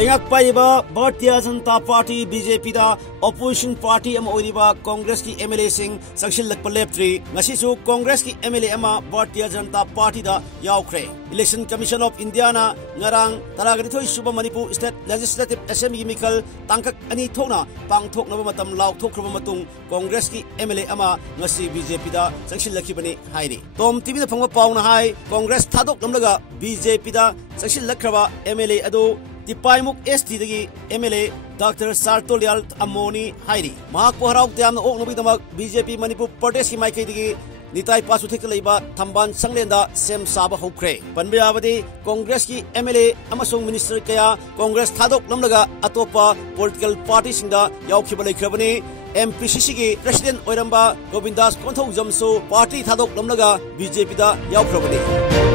Lenyak paiba Bharatiya Janata Party BJP da opposition party ama oiriba Congress ki MLA sing sanction lakpa leptri ngasi su Congress ki MLA ama Bharatiya Janata Party da yaukre. Election Commission of India na ngarang talagani suba Manipur State Legislative Assembly mikal tangkak ani thona pangthok na matam law thokhraba matung Congress ki MLA ama ngasi BJP da sanction lakibani hairi. TOMTV da phangwa pauna hai Congress thadok lamlaga BJP da sanction lakraba MLA adu Tipaimuk ST dagi MLA Dr. Chaltonlien Amo Ngac Mahak harau tiam na oknobi damak BJP Manipur Pradesh ki maikai dagi nitai pasu thik leiba thamban sanglenda sem saba hokre panbiyabadi Congress ki MLA amasung minister kaya Congress thadok lamlaga atopa political party singda yaukhiba leikrabani MPCC ki president oiramba Govindas Konthau jamso party thadok lamlaga BJP da yaukrabani